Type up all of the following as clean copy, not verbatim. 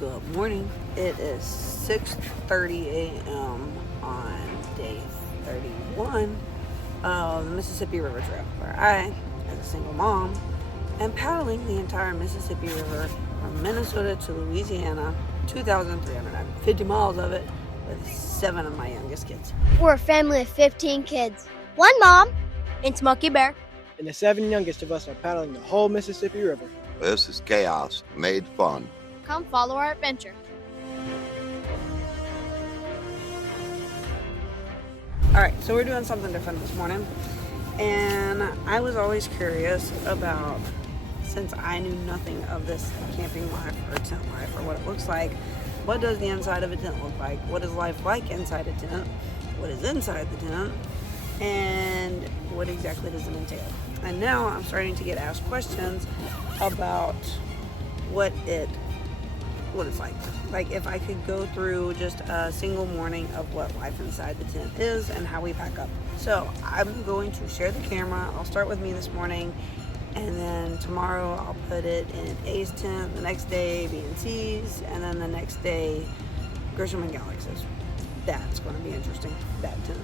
Good morning. It is 6:30 a.m. on day 31 of the Mississippi River Trail, where I, as a single mom, am paddling the entire Mississippi River from Minnesota to Louisiana, 2,350 miles of it, with 7 of my youngest kids. We're a family of 15 kids. One mom and Smokey Bear. And the 7 youngest of us are paddling the whole Mississippi River. This is chaos made fun. Come follow our adventure. Alright, so we're doing something different this morning. And I was always curious about, since I knew nothing of this camping life or tent life or what it looks like, what does the inside of a tent look like? What is life like inside a tent? What is inside the tent? And what exactly does it entail? And now I'm starting to get asked questions about what it's like. Like if I could go through just a single morning of what life inside the tent is and how we pack up. So I'm going to share the camera. I'll start with me this morning, and then tomorrow I'll put it in A's tent, the next day B and C's, and then the next day Grisham and Galaxy's. That's going to be interesting, that tent.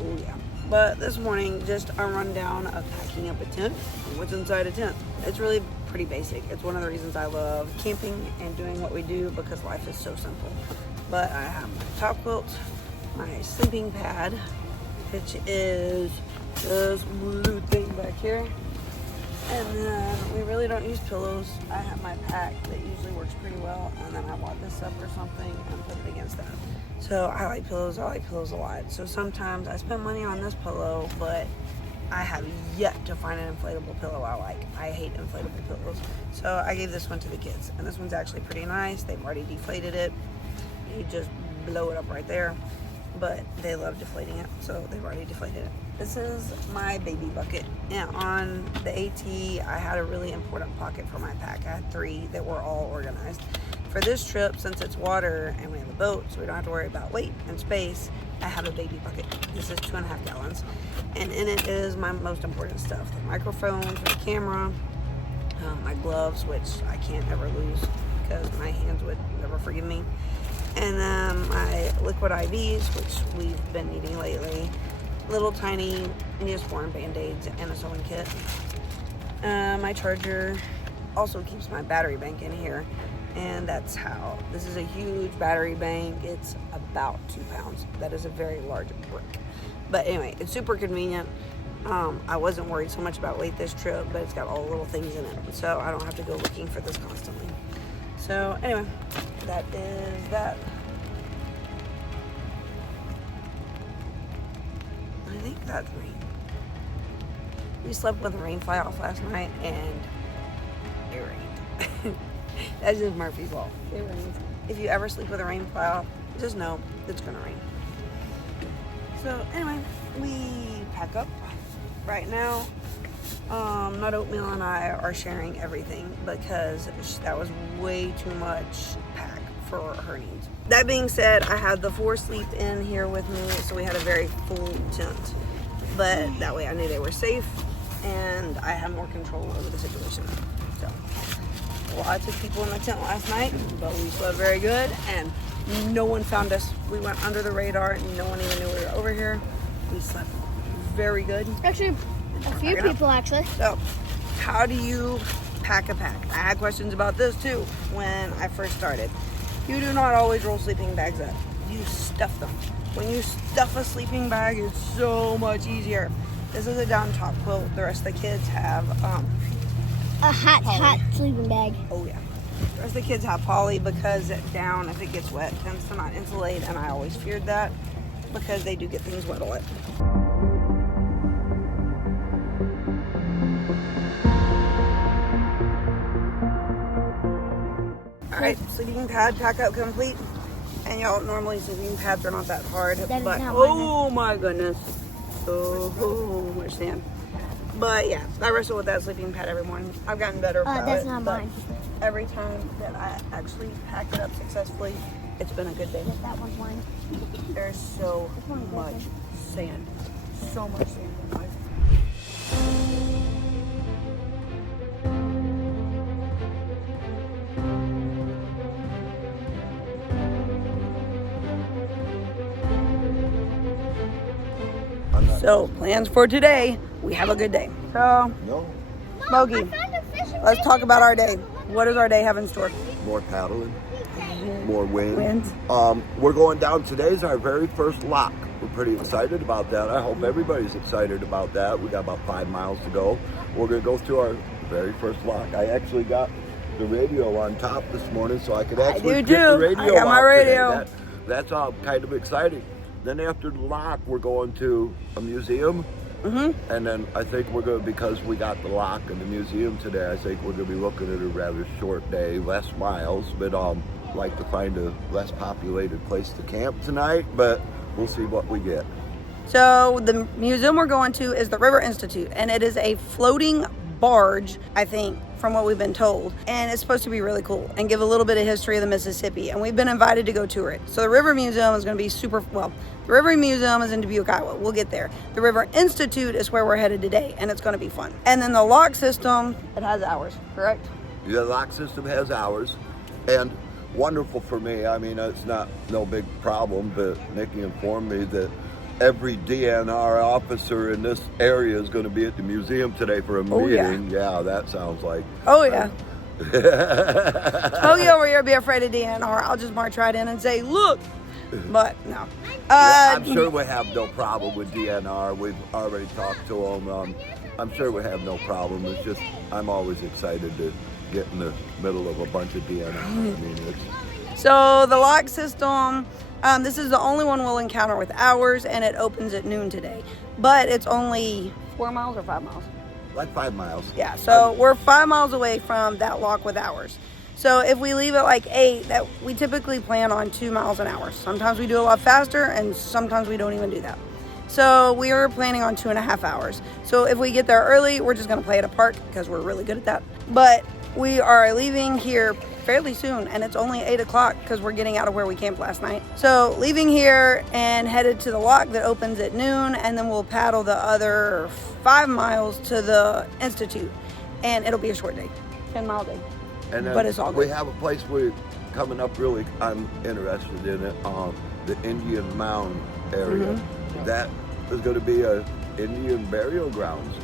Oh yeah. But this morning, just a rundown of packing up a tent and what's inside a tent. It's really pretty basic. It's one of the reasons I love camping and doing what we do, because life is so simple. But I have my top quilt, my sleeping pad, which is this blue thing back here. And then we really don't use pillows. I have my pack that usually works pretty well, and then I wad this up or something and put it against that. So I like pillows a lot. So sometimes I spend money on this pillow, but I have yet to find an inflatable pillow I like. I hate inflatable pillows. So I gave this one to the kids, and this one's actually pretty nice. They've already deflated it. You just blow it up right there. But they love deflating it, so they've already deflated it. This is my baby bucket. And on the AT, I had a really important pocket for my pack. I had 3 that were all organized. For this trip, since it's water and we have a boat, so we don't have to worry about weight and space, I have a baby bucket. This is 2.5 gallons. And in it is my most important stuff. The microphone for the camera, my gloves, which I can't ever lose because my hands would never forgive me. And then my liquid IVs, which we've been needing lately. Little tiny Neosporin Band-Aids and a sewing kit. My charger also keeps my battery bank in here. And that's how. This is a huge battery bank. It's about 2 pounds. That is a very large brick. But anyway, it's super convenient. I wasn't worried so much about weight this trip, but it's got all the little things in it. So I don't have to go looking for this constantly. So anyway, that is that. I think that's rain. We slept with the rain fly off last night, and it rained. That's just Murphy's Law. It rains. If you ever sleep with a rain fly off, just know it's gonna rain. So anyway, we pack up right now. Not Oatmeal and I are sharing everything because that was way too much pack for her needs. That being said, I had the 4 sleep in here with me, so we had a very full tent. But that way I knew they were safe and I had more control over the situation. So, lots of people in the tent last night, but we slept very good and no one found us. We went under the radar and no one even knew we were over here. We slept very good. Actually, a few people actually. So, how do you pack a pack? I had questions about this too when I first started. You do not always roll sleeping bags up. You stuff them. When you stuff a sleeping bag, it's so much easier. This is a down top quilt. The rest of the kids have a hot sleeping bag. Oh yeah. The rest of the kids have poly because down, if it gets wet, tends to not insulate, and I always feared that because they do get things wet on it. Alright, sleeping pad pack up complete. And y'all, normally sleeping pads are not that hard, but oh my goodness, so much sand. But yeah, I wrestle with that sleeping pad every morning. I've gotten better about that's it. not mine. Every time that I actually pack it up successfully, it's been a good day. That one's mine. There's so much sand. So much sand in life. So plans for today, we have a good day. So, No, Smokey, let's talk about our day. What does our day have in store? more paddling, more wind. Winds. We're going down. Today's our very first lock. We're pretty excited about that. I hope everybody's excited about that. We got about 5 miles to go. We're gonna go through our very first lock. I actually got the radio on top this morning, so I could actually do get the too. radio I got my out today. radio. That's kind of exciting. Then after the lock, we're going to a museum. And then I think we're going to, because we got the lock and the museum today, I think we're going to be looking at a rather short day, less miles, but like to find a less populated place to camp tonight, but we'll see what we get. So the museum we're going to is the River Institute, and it is a floating barge, I think, from what we've been told. And it's supposed to be really cool and give a little bit of history of the Mississippi. And we've been invited to go tour it. So the River Museum is going to be the River Museum is in Dubuque, Iowa. We'll get there. The River Institute is where we're headed today, and it's going to be fun. And then the lock system, it has hours, correct? The lock system has hours, and wonderful for me. I mean, it's no big problem, but Nikki informed me that every DNR officer in this area is going to be at the museum today for a meeting. Yeah, that sounds like. Oh, yeah. Smokey over here be afraid of DNR. I'll just march right in and say, look. But no. I'm sure we have no problem with DNR. We've already talked to them. I'm sure we have no problem. It's just I'm always excited to get in the middle of a bunch of DNR. I mean, So the lock system, this is the only one we'll encounter with hours, and it opens at noon today. But it's only 4 miles or 5 miles? like 5 miles. Yeah, so we're 5 miles away from that lock with hours. So if we leave at like 8, that we typically plan on 2 miles an hour. Sometimes we do a lot faster, and sometimes we don't even do that. So we are planning on 2.5 hours. So if we get there early, we're just gonna play at a park because we're really good at that. But we are leaving here fairly soon, and it's only 8 o'clock because we're getting out of where we camped last night. So leaving here and headed to the lock that opens at noon, and then we'll paddle the other 5 miles to the Institute, and it'll be a short day, 10-mile day. And then But it's all we good. have a place we're coming up really, I'm interested in it, the Indian Mound area. That is going to be a Indian burial grounds.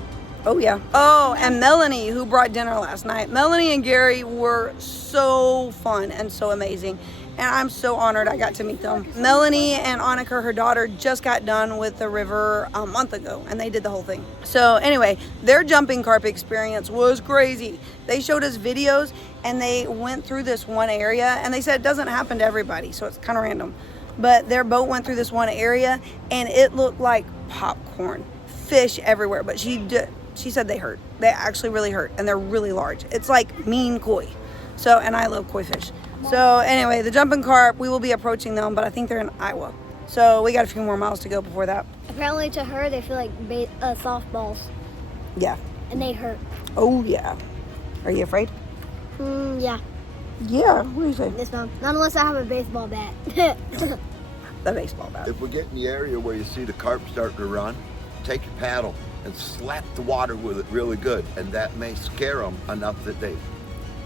Oh, yeah. Oh, and Melanie, who brought dinner last night. Melanie and Gary were so fun and so amazing. And I'm so honored I got to meet them. Melanie and Annika, her daughter, just got done with the river a month ago, and they did the whole thing. So anyway, their jumping carp experience was crazy. They showed us videos, and they went through this one area, and they said it doesn't happen to everybody, so it's kind of random. But their boat went through this one area, and it looked like popcorn. Fish everywhere, but she said they hurt. They actually really hurt, and they're really large. It's like mean koi. So, and I love koi fish. So anyway, the jumping carp, we will be approaching them, but I think they're in Iowa. So we got a few more miles to go before that. Apparently to her, they feel like softballs, Yeah. and they hurt. Oh, yeah. Are you afraid? Yeah. Yeah. What do you say? This one. Not unless I have a baseball bat. The baseball bat. If we get in the area where you see the carp starting to run, take your paddle and slap the water with it really good, and that may scare them enough that they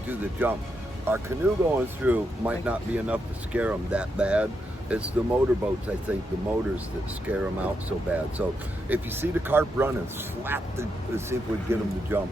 do the jump. Our canoe going through might not be enough to scare them that bad. It's the motorboats, I think, the motors that scare them out so bad. So if you see the carp running, slap see if we can get them to jump.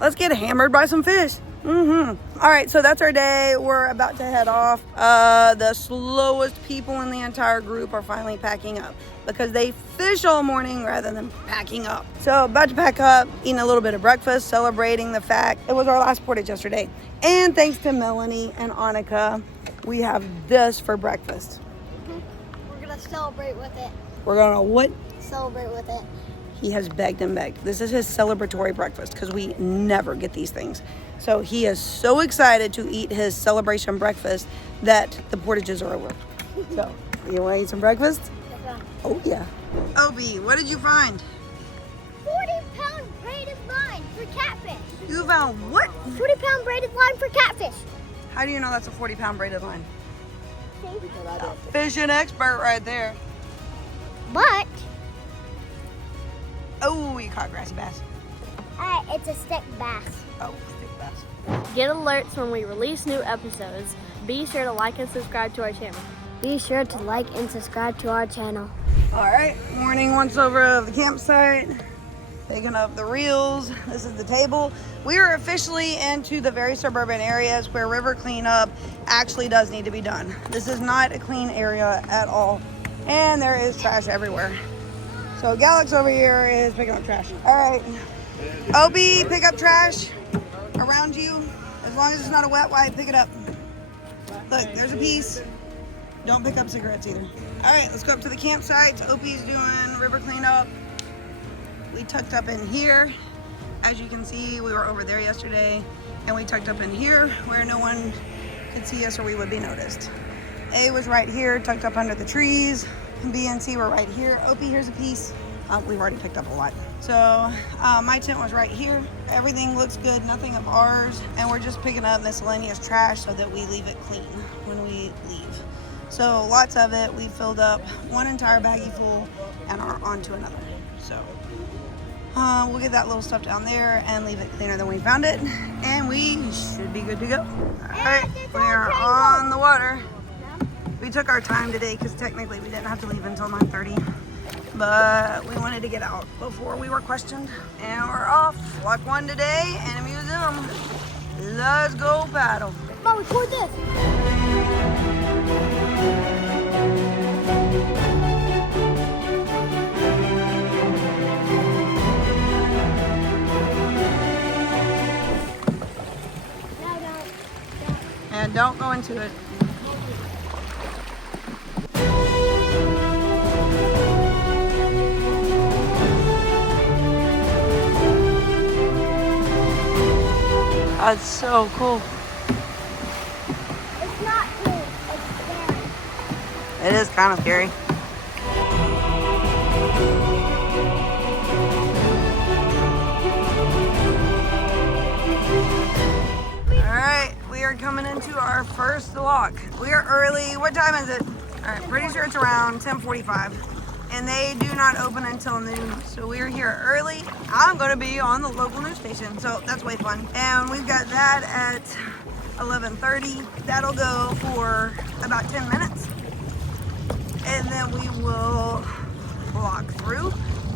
Let's get hammered by some fish. All right, so that's our day. We're about to head off. The slowest people in the entire group are finally packing up because they fish all morning rather than packing up. So about to pack up, eating a little bit of breakfast, celebrating the fact it was our last portage yesterday. And thanks to Melanie and Annika, we have this for breakfast. We're gonna celebrate with it. We're gonna what? Celebrate with it. He has begged and begged. This is his celebratory breakfast because we never get these things. So he is so excited to eat his celebration breakfast that the portages are over. So, you want to eat some breakfast? Oh, yeah. Obi, what did you find? 40-pound braided line for catfish. You found what? 40-pound braided line for catfish. How do you know that's a 40-pound braided line? See? Fishing expert right there. But Oh, you caught grassy bass. it's a stick bass. Oh, stick bass. Get alerts when we release new episodes. Be sure to like and subscribe to our channel. Be sure to like and subscribe to our channel. All right, morning once over of the campsite. Picking up the reels. This is the table. We are officially into the very suburban areas where river cleanup actually does need to be done. This is not a clean area at all. And there is trash everywhere. So Galax over here is picking up trash. All right, Opie, pick up trash around you. As long as it's not a wet wipe, pick it up. Look, there's a piece. Don't pick up cigarettes either. All right, let's go up to the campsite. Opie's doing river cleanup. We tucked up in here. As you can see, we were over there yesterday, and we tucked up in here where no one could see us or we would be noticed. A was right here, tucked up under the trees. B and C were right here. Opie, here's a piece. We've already picked up a lot. So my tent was right here. Everything looks good, nothing of ours, and we're just picking up miscellaneous trash so that we leave it clean when we leave. So lots of it. We filled up one entire baggie full and are on to another. So we'll get that little stuff down there and leave it cleaner than we found it, and we should be good to go. All right, we are on the water. We took our time today because technically we didn't have to leave until 9:30, but we wanted to get out before we were questioned, and we're off. Walk one today and a museum. Let's go paddle. Mom, record this. And don't go into it. That's so cool. It's not cool. It's scary. It is kind of scary. Alright, we are coming into our first lock. We are early. What time is it? Alright, pretty sure it's around 10:45. And they do not open until noon. So we're here early. I'm gonna be on the local news station, so that's way fun. And we've got that at 11:30. That'll go for about 10 minutes. And then we will walk through,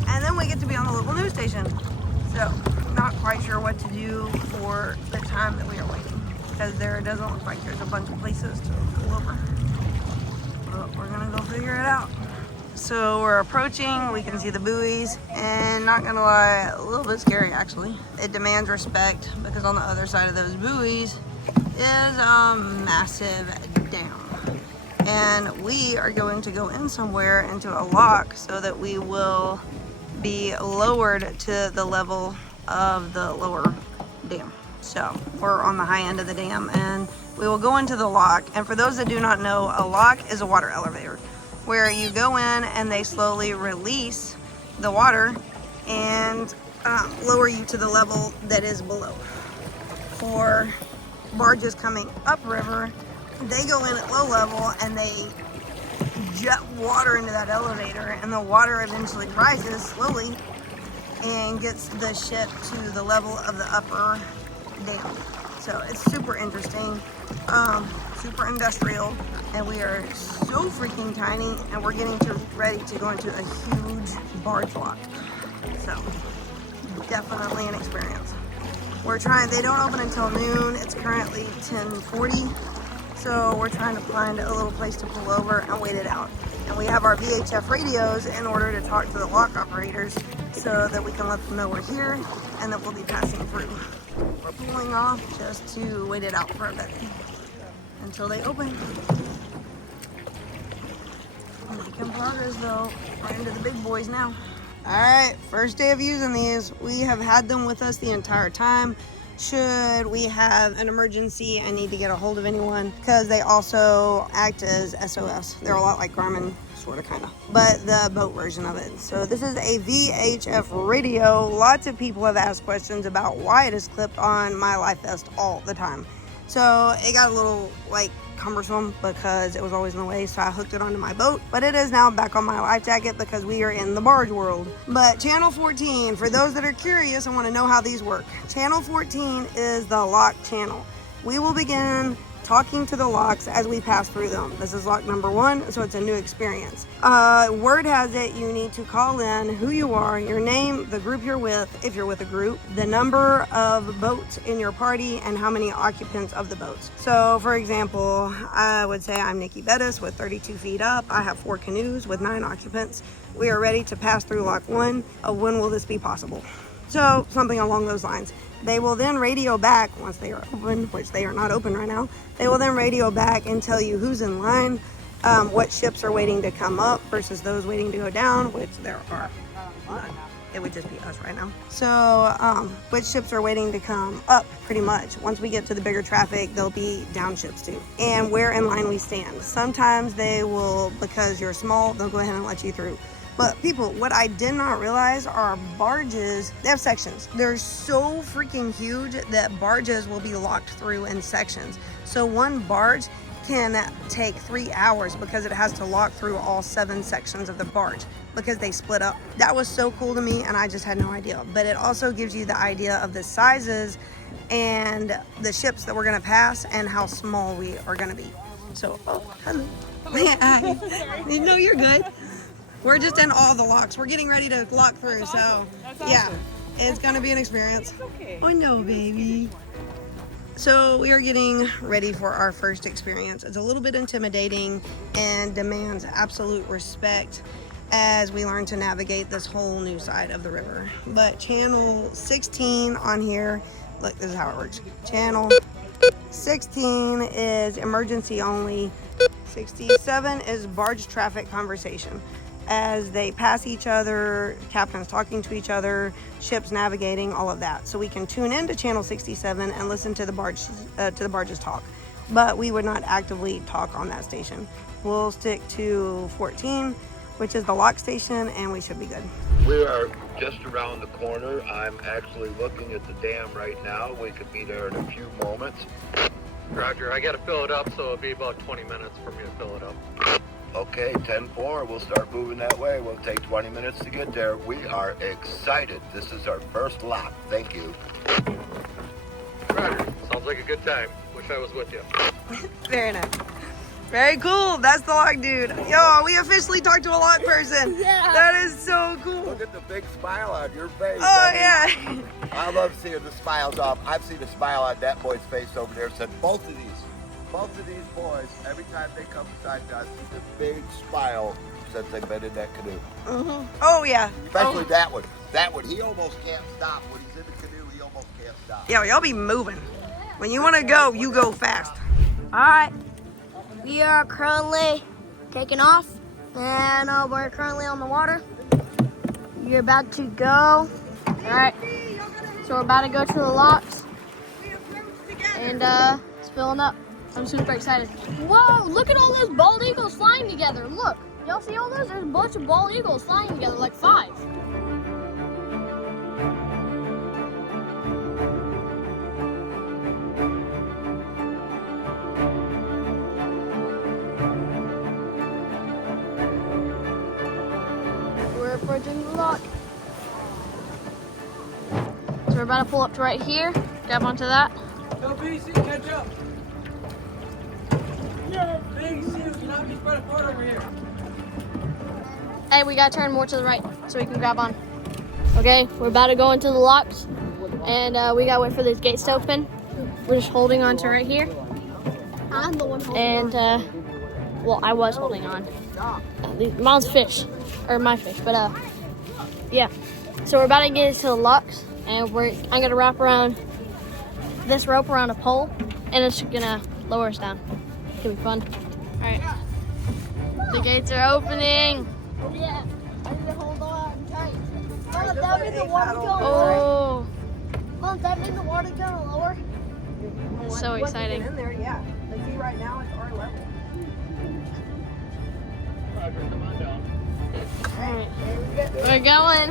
and then we get to be on the local news station. So not quite sure what to do for the time that we are waiting, because there doesn't look like there's a bunch of places to pull over. But we're gonna go figure it out. So we're approaching, we can see the buoys, and not gonna lie, a little bit scary actually. It demands respect because on the other side of those buoys is a massive dam. And we are going to go in somewhere into a lock so that we will be lowered to the level of the lower dam. So we're on the high end of the dam, and we will go into the lock. And for those that do not know, a lock is a water elevator, where you go in and they slowly release the water and lower you to the level that is below. For barges coming upriver, they go in at low level and they jet water into that elevator, and the water eventually rises slowly and gets the ship to the level of the upper dam. So it's super interesting, super industrial, and we are so freaking tiny, and we're getting ready to go into a huge barge lock. So definitely an experience. They don't open until noon. It's currently 10:40. So we're trying to find a little place to pull over and wait it out. And we have our VHF radios in order to talk to the lock operators so that we can let them know we're here and that we'll be passing through. We're pulling off just to wait it out for a bit until they open. Making progress though. We're into the big boys now. All right, first day of using these. We have had them with us the entire time. Should we have an emergency and need to get a hold of anyone, because they also act as SOS. They're a lot like Garmin, sort of, kind of, but the boat version of it. So this is a VHF radio. Lots of people have asked questions about why it is clipped on my life vest all the time. So it got a little cumbersome because it was always in the way, so I hooked it onto my boat, but it is now back on my life jacket because we are in the barge world. But channel 14, for those that are curious and want to know how these work, channel 14 is the lock channel. We will begin talking to the locks as we pass through them. This is lock number 1, so it's a new experience. Word has it you need to call in who you are, your name, the group you're with, if you're with a group, the number of boats in your party, and how many occupants of the boats. So for example, I would say I'm Nikki Bettis with 32 feet up. I have 4 canoes with 9 occupants. We are ready to pass through lock 1. When will this be possible? So something along those lines. They will then radio back once they are open, which they are not open right now. They will then radio back and tell you who's in line, what ships are waiting to come up versus those waiting to go down, which there are none. It would just be us right now. So which ships are waiting to come up pretty much. Once we get to the bigger traffic, there'll be down ships too. And where in line we stand. Sometimes they will, because you're small, they'll go ahead and let you through. But people, what I did not realize are barges, they have sections. They're so freaking huge that barges will be locked through in sections. So one barge can take 3 hours because it has to lock through all 7 sections of the barge because they split up. That was so cool to me and I just had no idea. But it also gives you the idea of the sizes and the ships that we're gonna pass and how small we are gonna be. So, oh, hello. Hi. No, you're good. We're just in all the locks. We're getting ready to lock through, so yeah, it's gonna be an experience. Oh no, baby. So we are getting ready for our first experience. It's a little bit intimidating and demands absolute respect as we learn to navigate this whole new side of the river. But channel 16 on here, look, this is how it works. Channel 16 is emergency only. 67 is barge traffic conversation. As they pass each other, captains talking to each other, ships navigating, all of that. So we can tune into channel 67 and listen to the barges talk. But we would not actively talk on that station. We'll stick to 14, which is the lock station, and we should be good. We are just around the corner. I'm actually looking at the dam right now. We could be there in a few moments. Roger, I gotta fill it up, so it'll be about 20 minutes for me to fill it up. Okay, 10-4, we'll start moving that way. We'll take 20 minutes to get there. We are excited. This is our first lock. Thank you. Roger, sounds like a good time. Wish I was with you. Very nice. Very cool. That's the lock dude. Yo, we officially talked to a lock person. Yeah. That is so cool. Look at the big smile on your face. Oh, yeah. I love seeing the smiles off. I've seen a smile on that boy's face over there. Said both of these boys, every time they come beside us, see the big smile since they've been in that canoe. Mm-hmm. Oh, yeah. Especially that one. That one, he almost can't stop. When he's in the canoe, he almost can't stop. Yo, y'all be moving. When you want to go, you go fast. All right, we are currently taking off, and we're currently on the water. You're about to go. All right, so we're about to go to the locks, and it's filling up. I'm super excited. Whoa, look at all those bald eagles flying together. Look, y'all see all those? There's a bunch of bald eagles flying together, like 5. We're approaching the lock. So we're about to pull up to right here, grab onto that. No, BC, catch up. No, BC, you know, just spread apart over here. Hey, we gotta turn more to the right so we can grab on. Okay, we're about to go into the locks, and we gotta wait for these gates to open. We're just holding on to right here. I'm the one holding on. Well, I was holding on. Mom's fish, or my fish, but yeah. So we're about to get into the locks, and I'm gonna wrap around this rope around a pole, and it's gonna lower us down. It's gonna be fun. All right, the gates are opening. Yeah, I need to hold on tight. Mom, that means the water's going lower. Mom, that means the water's going lower. So exciting. In there, yeah. Let's see, right now it's our level. Roger, come on down. All right, we're going.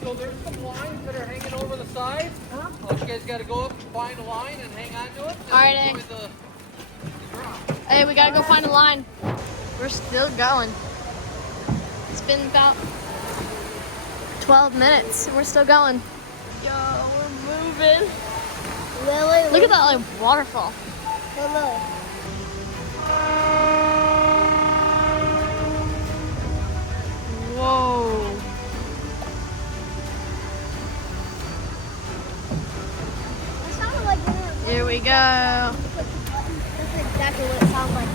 So there's some lines that are hanging over the side. You guys got to go up and find a line and hang on to it. All right, hey, we gotta go find a line. We're still going. It's been about 12 minutes and we're still going. Yo, we're moving. Lily, Look at that like waterfall. Lily. Whoa. It sounded like Here we go. that's exactly what it sounded like.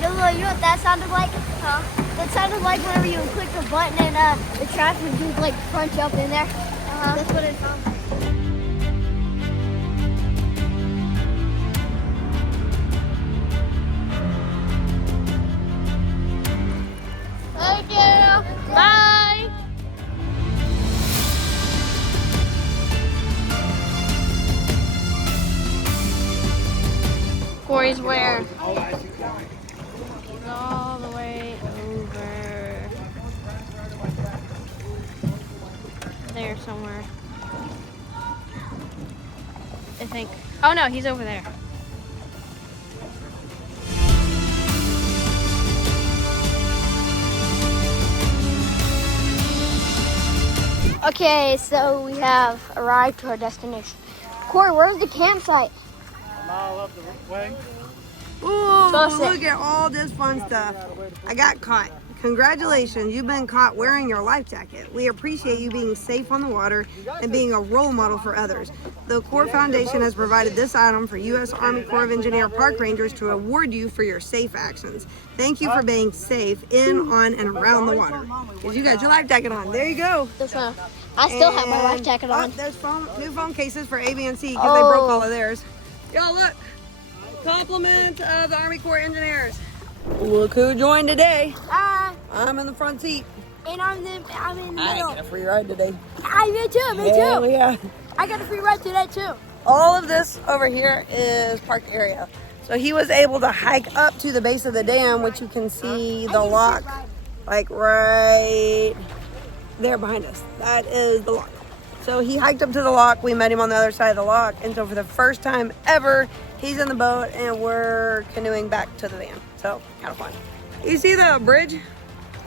Lily, you know what that sounded like? Huh? That sounded like whenever you would click the button and the trash would do like crunch up in there. That's what it sounded like. Thank you. Bye. Corey's where? He's all the way over there somewhere. I think. Oh no, he's over there. Okay, so we have arrived to our destination. Corey, where's the campsite? A mile up the way. Ooh, Close it. look at all this fun stuff. I got caught. Congratulations, you've been caught wearing your life jacket. We appreciate you being safe on the water and being a role model for others. The Corps Foundation has provided this item for U.S. Army Corps of Engineer Park Rangers to award you for your safe actions. Thank you for being safe in, on, and around the water. Because you got your life jacket on. There you go. This one. I still have my life jacket on. There's new phone cases for A, B, and C because they broke all of theirs. Yo, look. Compliment of the Army Corps Engineers. Look who joined today. I'm in the front seat. And I'm in the I middle. got a free ride today. Me too, me Hell too. yeah. I got a free ride today too. All of this over here is park area. So he was able to hike up to the base of the dam, which you can see the lock, like right there behind us. That is the lock. So he hiked up to the lock. We met him on the other side of the lock. And so for the first time ever, he's in the boat and we're canoeing back to the van. So kind of fun. You see the bridge?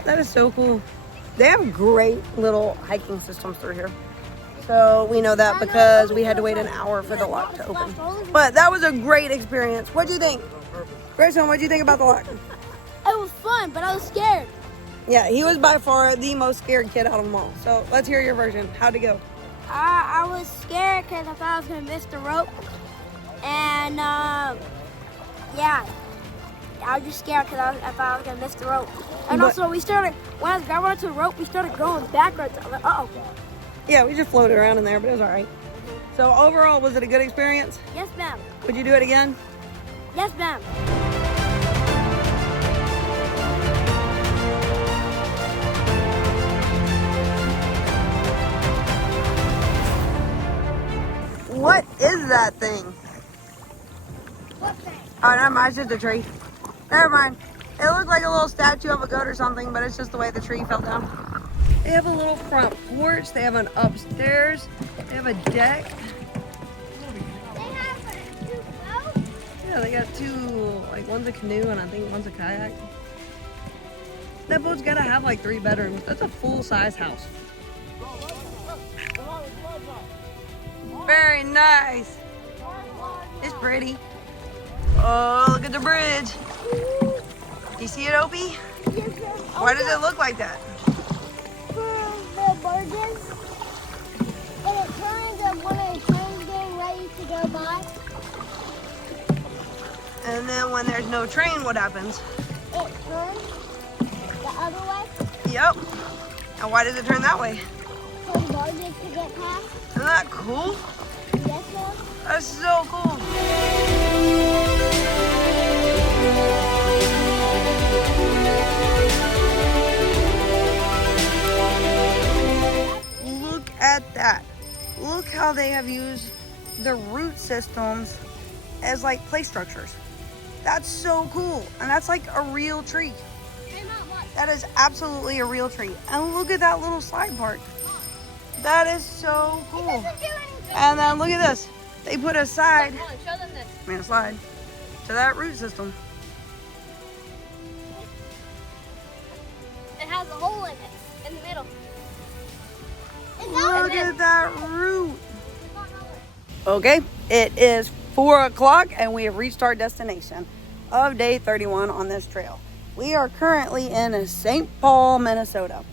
That is so cool. They have great little hiking systems through here. So we know that because we had to wait an hour for the lock to open. But that was a great experience. What'd you think? Grayson, what'd you think about the lock? It was fun, but I was scared. Yeah, he was by far the most scared kid out of them all. So let's hear your version. How'd it go? I was scared because I thought I was going to miss the rope. And, yeah. I was just scared because I thought I was going to miss the rope. And also, when I was grabbing onto the rope, we started going backwards. I was like, uh-oh. Yeah, we just floated around in there, but it was all right. So overall, was it a good experience? Yes, ma'am. Would you do it again? Yes, ma'am. What is that thing? What thing? Oh, never mind, it's just a tree. Never mind. It looked like a little statue of a goat or something, but it's just the way the tree fell down. They have a little front porch. They have an upstairs. They have a deck. They have two boats. Yeah, they got two, like one's a canoe and I think one's a kayak. That boat's gotta have like 3 bedrooms. That's a full-size house. Very nice. It's pretty. Oh, look at the bridge. You see it, Opie? Yes, ma'am. Why does it look like that? For the barges. And it turns when a train's getting ready to go by. And then when there's no train, what happens? It turns the other way. Yep. And why does it turn that way? For the barges to get past. Isn't that cool? Yes, ma'am. That's so cool. Look at that. Look how they have used the root systems as like play structures. That's so cool. And that's like a real tree. Hey, Mom, watch. That is absolutely a real tree. And look at that little slide part. That is so cool. And then look at this. They put a side, Come on, show them this. man, a slide, to that root system. It has a hole in it, in the middle. Look at that root. Okay, it is 4 o'clock and we have reached our destination of day 31 on this trail. We are currently in St. Paul, Minnesota.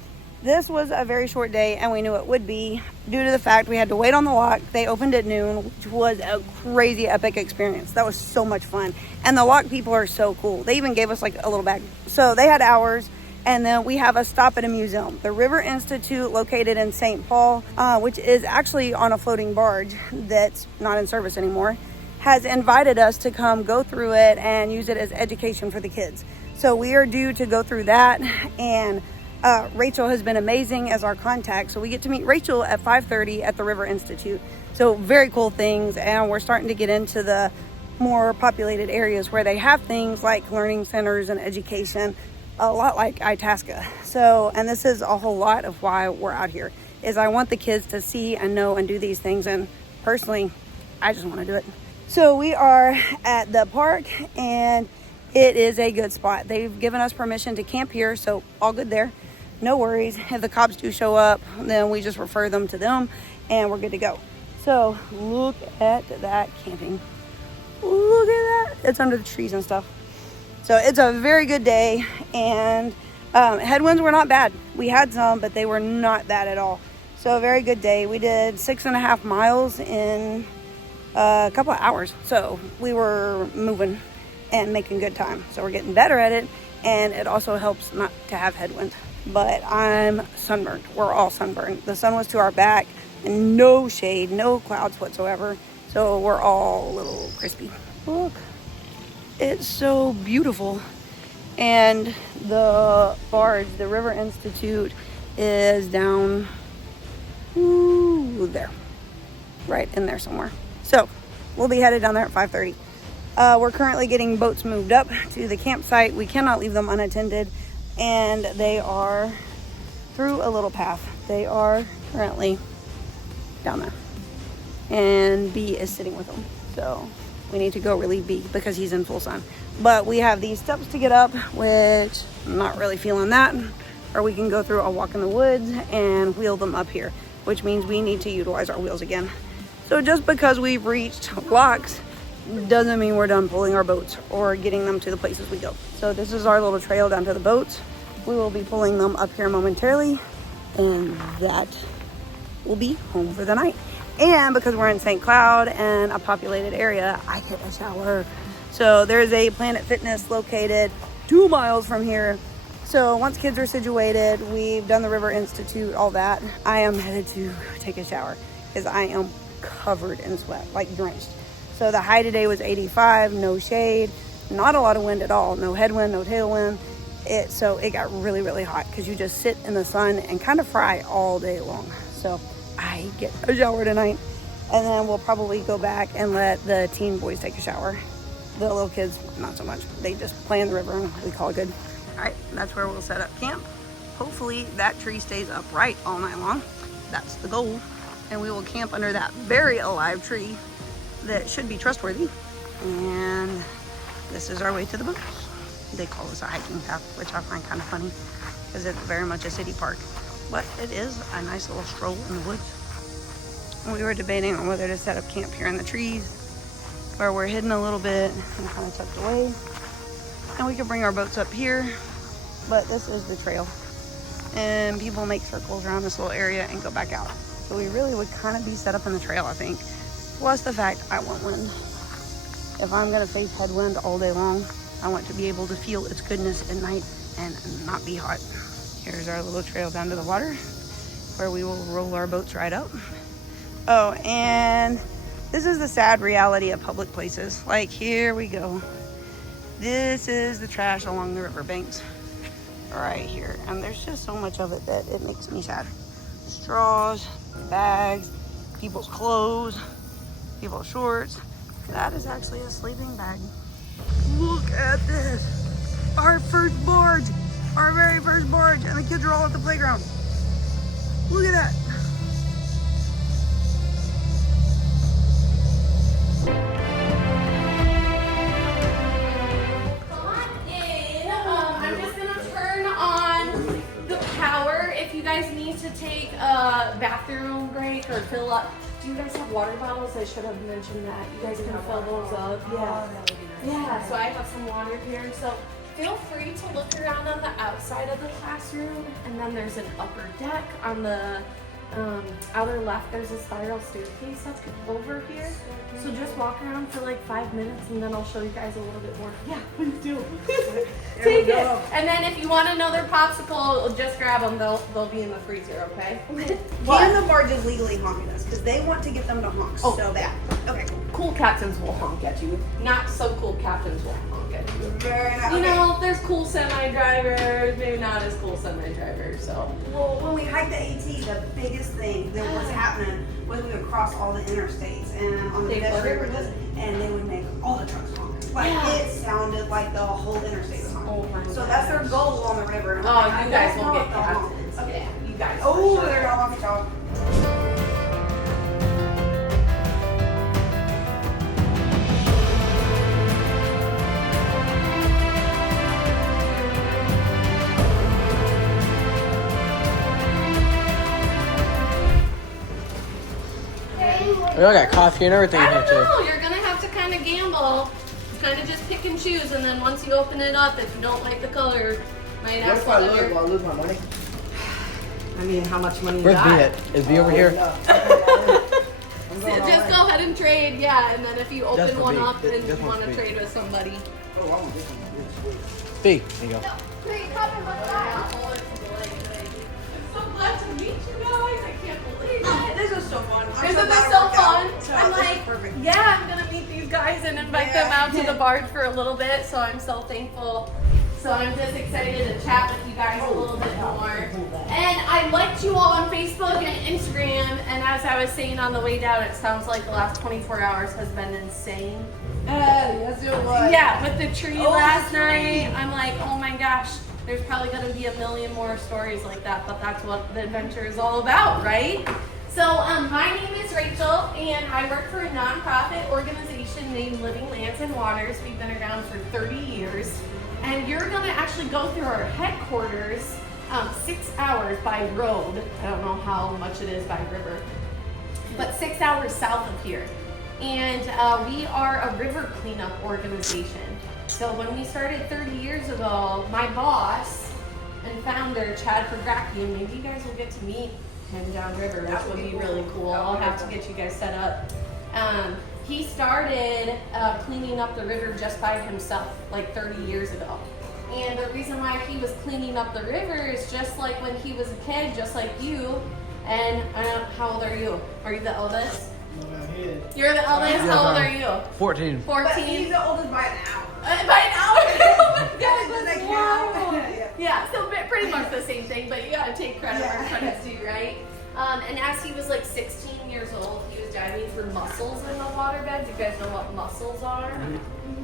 This was a very short day and we knew it would be due to the fact we had to wait on the lock. They opened at noon, which was a crazy epic experience. That was so much fun. And the lock people are so cool. They even gave us like a little bag. So they had hours. And then we have a stop at a museum, the River Institute, located in St. Paul, which is actually on a floating barge that's not in service anymore, has invited us to come go through it and use it as education for the kids. So we are due to go through that, and Rachel has been amazing as our contact. So we get to meet Rachel at 5:30 at the River Institute. So very cool things, and we're starting to get into the more populated areas where they have things like learning centers and education, a lot like Itasca. So, and this is a whole lot of why we're out here, is I want the kids to see and know and do these things. And personally, I just want to do it. So we are at the park and it is a good spot. They've given us permission to camp here. So all good there. No worries. If the cops do show up, then we just refer them to them and we're good to go. So look at that camping. Look at that. It's under the trees and stuff. So it's a very good day, and headwinds were not bad. We had some, but they were not bad at all. So a very good day. We did 6.5 miles in a couple of hours. So we were moving and making good time. So we're getting better at it, and it also helps not to have headwinds. But I'm sunburned. We're all sunburned. The sun was to our back and no shade, no clouds whatsoever. So we're all a little crispy. Look. It's so beautiful. And the barge, the River Institute, is down there, right in there somewhere. So we'll be headed down there at 5:30. We're currently getting boats moved up to the campsite. We cannot leave them unattended, and they are through a little path. They are currently down there, and B is sitting with them. So we need to go relieve B because he's in full sun. But we have these steps to get up, which I'm not really feeling that. Or we can go through a walk in the woods and wheel them up here, which means we need to utilize our wheels again. So just because we've reached locks doesn't mean we're done pulling our boats or getting them to the places we go. So this is our little trail down to the boats. We will be pulling them up here momentarily, and that will be home for the night. And because we're in St. Cloud and a populated area, I get a shower. So there's a Planet Fitness located 2 miles from here. So once kids are situated, we've done the River Institute, all that, I am headed to take a shower because I am covered in sweat, like drenched. So the high today was 85, no shade, not a lot of wind at all, no headwind, no tailwind. So it got really, really hot because you just sit in the sun and kind of fry all day long. So I get a shower tonight, and then we'll probably go back and let the teen boys take a shower. The little kids, not so much. They just play in the river and we call it good. All right, that's where we'll set up camp. Hopefully that tree stays upright all night long. That's the goal. And we will camp under that very alive tree that should be trustworthy. And this is our way to the boat. They call this a hiking path, which I find kind of funny because it's very much a city park. But it is a nice little stroll in the woods. We were debating on whether to set up camp here in the trees, where we're hidden a little bit and kind of tucked away. And we could bring our boats up here, but this is the trail. And people make circles around this little area and go back out. So we really would kind of be set up in the trail, I think. Plus the fact I want wind. If I'm gonna face headwind all day long, I want to be able to feel its goodness at night and not be hot. Here's our little trail down to the water where we will roll our boats right up. Oh, and this is the sad reality of public places. Like, here we go. This is the trash along the riverbanks right here. And there's just so much of it that it makes me sad. Straws, bags, people's clothes, people's shorts. That is actually a sleeping bag. Look at this. Our first barge. Our very first barge, and the kids are all at the playground. Look at that. I'm just gonna turn on the power. If you guys need to take a bathroom break or fill up, do you guys have water bottles? I should have mentioned that. You guys can fill those up. Yeah. Yeah, so I have some water here. So feel free to look around on the outside of the classroom, and then there's an upper deck on the outer left. There's a spiral staircase that's over here. So just walk around for like 5 minutes, and then I'll show you guys a little bit more. Yeah, please do. Take it. And then if you want another popsicle, just grab them. They'll be in the freezer, okay? Can the barges legally honk at us? Because they want to get them to honk so bad. Okay. Cool captains will honk at you. Not so cool captains will honk at you. Very nice. You know, there's cool semi-drivers, maybe not as cool semi-drivers, so. Well, when we hiked the AT, the biggest thing that was happening was we would cross all the interstates and on the best rivers, and they would make all the trucks honk. Like it sounded like the whole interstate was honking. Oh my So that's their goal on the river. And Oh, I'm like, you guys I will don't get know if they'll honk. captains. Okay. Yeah, you guys. Oh, for sure. they're all off y'all. We all got coffee and everything in I here don't too. know. You're gonna have to kind of gamble. Kind of just pick and choose, and then once you open it up, if you don't like the color, might What ask if I one of lose? your. Will I lose my money? I mean, how much money you Where's got? B at? Is B over here? Just go ahead and trade, yeah. And then if you Just open for one me. up and This you one's want to me. trade with somebody. Oh, I want this one. B, there you go. I'm so glad to meet you guys. I can't believe it. This is so fun. Isn't this so fun? I'm like, yeah, I'm gonna meet these guys and invite them out to the barge for a little bit. So I'm so thankful. So I'm just excited to chat with you guys a little bit more. And I liked you all on Facebook and Instagram. And as I was saying on the way down, it sounds like the last 24 hours has been insane. Yes, it was. Yeah, with the tree last night, I'm like, oh my gosh, there's probably gonna be a million more stories like that, but that's what the adventure is all about, right? So my name is Rachel, and I work for a nonprofit organization named Living Lands and Waters. We've been around for 30 years, and you're gonna actually go through our headquarters 6 hours by road. I don't know how much it is by river, but 6 hours south of here. And we are a river cleanup organization. So when we started 30 years ago, my boss and founder, Chad Pergracki, and maybe you guys will get to meet him downriver, which would be really cool. I'll have to get you guys set up. He started cleaning up the river just by himself, like 30 years ago. And the reason why he was cleaning up the river is just like when he was a kid, just like you. And how old are you? Are you the eldest? You're the eldest? Yes, How old I'm are you? 14. 14? But he's the oldest by an hour. By an hour? Yeah, does that count? Yeah, so pretty much the same thing, but you gotta take credit where credit's due, right? And as he was like 16 years old, he was diving for mussels in the waterbeds. You guys know what mussels are?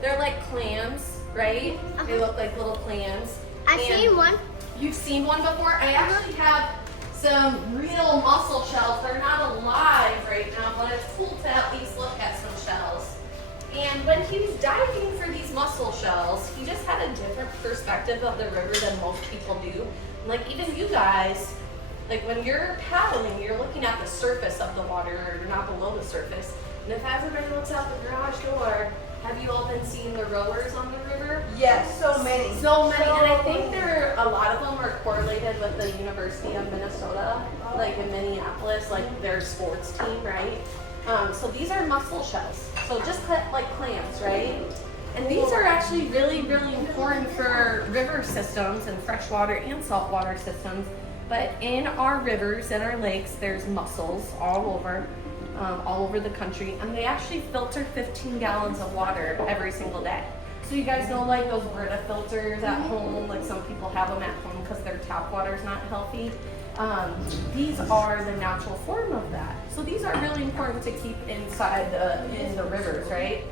They're like clams, right? They look like little clams. I've seen one. You've seen one before? I actually have some real mussel shells. They're not alive right now, but it's cool to at least look at some shells. And when he was diving for these mussel shells, he just had a different perspective of the river than most people do. Like even you guys, like when you're paddling, you're looking at the surface of the water, or you're not below the surface. And if everybody looks out the garage door, have you all been seeing the rowers on the river? Yes, so many. So many, and I think a lot of them are correlated with the University of Minnesota, like in Minneapolis, like their sports team, right? So these are mussel shells, so just like clams, right? And these are actually really, really important for river systems and freshwater and saltwater systems. But in our rivers and our lakes, there's mussels all over the country, and they actually filter 15 gallons of water every single day. So you guys know like those Brita filters at home, like some people have them at home because their tap water is not healthy. These are the natural form of that. So these are really important to keep inside in the rivers, right?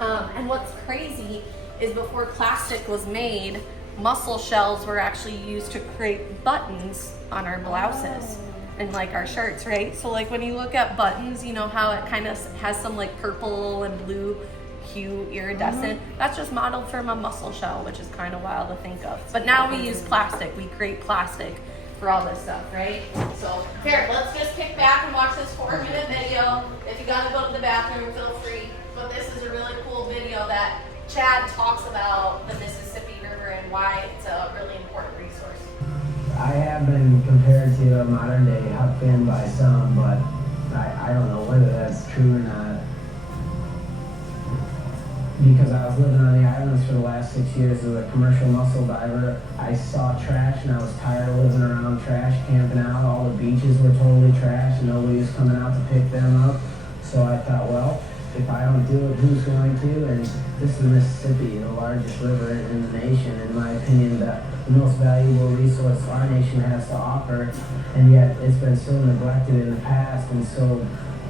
And what's crazy is before plastic was made, mussel shells were actually used to create buttons on our blouses and like our shirts, right? So like when you look at buttons, you know how it kind of has some like purple and blue hue iridescent. That's just modeled from a mussel shell, which is kind of wild to think of. But now we use plastic. We create plastic for all this stuff, right? So here, let's just kick back and watch this 4-minute video. If you gotta go to the bathroom, feel free. But this is a really cool video that Chad talks about the Mississippi River and why it's a really important resource. I have been compared to a modern day Huck Finn by some, but I don't know whether that's true or not. Because I was living on the islands for the last 6 years as a commercial mussel diver, I saw trash and I was tired of living around trash, camping out. All the beaches were totally trash and nobody was coming out to pick them up. So I thought, well, if I don't do it, who's going to? And this is Mississippi, the largest river in the nation, in my opinion, the most valuable resource our nation has to offer. And yet it's been so neglected in the past and so,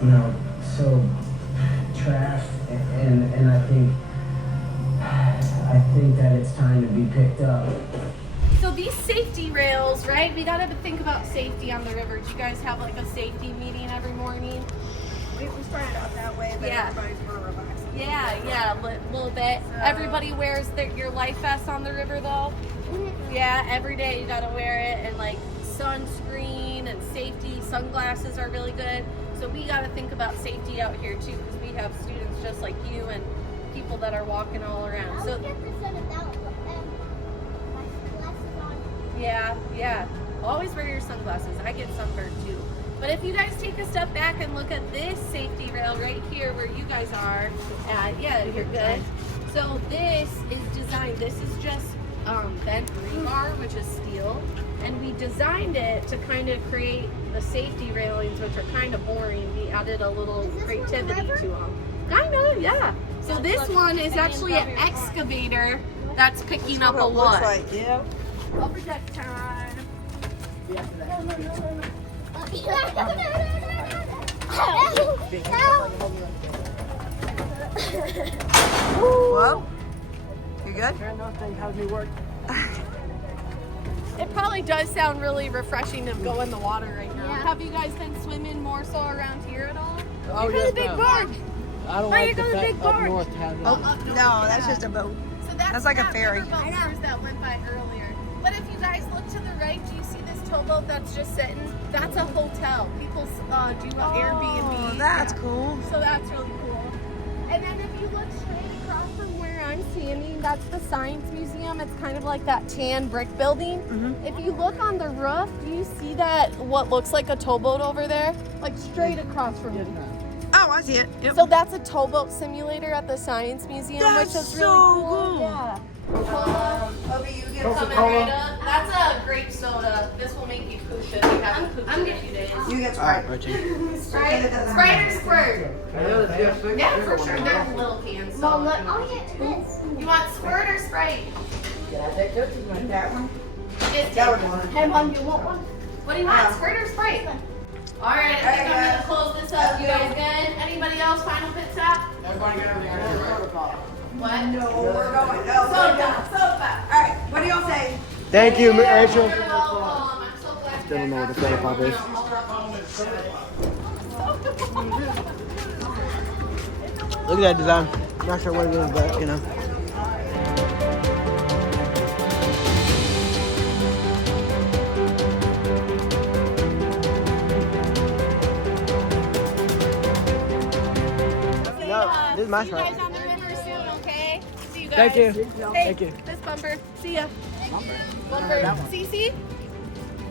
you know, so trashed. And I think that it's time to be picked up. So these safety rails, right? We gotta think about safety on the river. Do you guys have like a safety meeting every morning? We started out that way, but Yeah. everybody's more relaxed. Yeah, a little bit. So- Everybody wears your life vest on the river though? Yeah, every day you gotta wear it, and like sunscreen and safety, sunglasses are really good. So we gotta think about safety out here too, because we have students just like you and people that are walking all around. So yeah. Always wear your sunglasses. I get sunburned too. But if you guys take a step back and look at this safety rail right here where you guys are at, yeah, you're good. So this is designed, this is just bent rebar, which is steel. And we designed it to kind of create the safety railings, which are kind of boring. We added a little creativity to them. Kind of, yeah. So this one is actually an excavator that's picking up a wood. Like, yeah. Upper deck time. Well, you good? How's me work? It probably does sound really refreshing to go in the water right now. Yeah. Have you guys been swimming more so around here at all? Oh, You're yes, the big ma'am. barge. I don't Right, like the you're going fact big up barge. north has Oh, no, that's just a boat. So That's like a that ferry. riverboat cruise that went by earlier. But if you guys look to the right, do you see this towboat that's just sitting? That's a hotel. People do Airbnb. Oh, that's Yeah. cool. So that's really cool. And then if you look straight across from where I'm standing, that's the Science Museum. It's kind of like that tan brick building. Mm-hmm. If you look on the roof, do you see that what looks like a towboat over there? Like straight across from me. Oh, I see it. Yep. So that's a towboat simulator at the Science Museum, That's which is so really cool. cool. Yeah. Obi, you get Coming right up. That's a grape soda. This will make you poop if you haven't pooped in a few days. You get Sprite. Sprite? Sprite or squirt? Yeah, for sure. They're little cans. So you want squirt or Sprite? That one? Just That one. Hey, Mom, you want one? What do you want, squirt or Sprite? All right, I think I'm gonna close this up. You guys good? Anybody else? Final pit stop? Everybody got everything. What? No, we're going. No, Soda. Soda. All right, what do y'all say? Thank you, Rachel. You're welcome. I'm so glad Still don't know what the soda pop is. Look at that design. I'm not sure what it is, but you know. No, this is my See you guys spot. on the river soon, okay? See you guys. Thank you. Hey, Thank you. this bumper. See ya. Bumper. CC?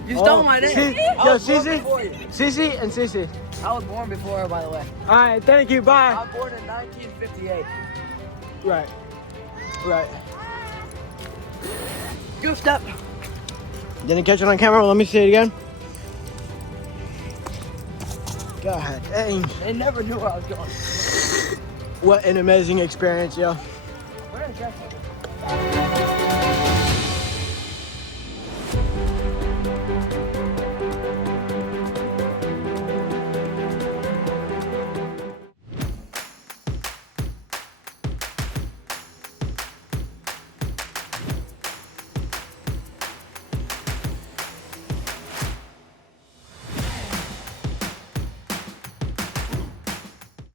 You stole my name. Yo, Cece, Cece, and Cece. I was born before her, by the way. All right, thank you. Bye. I was born in 1958. Right. Right. Goofed up. Didn't catch it on camera. Let me see it again. God dang. They never knew where I was going. What an amazing experience, yo.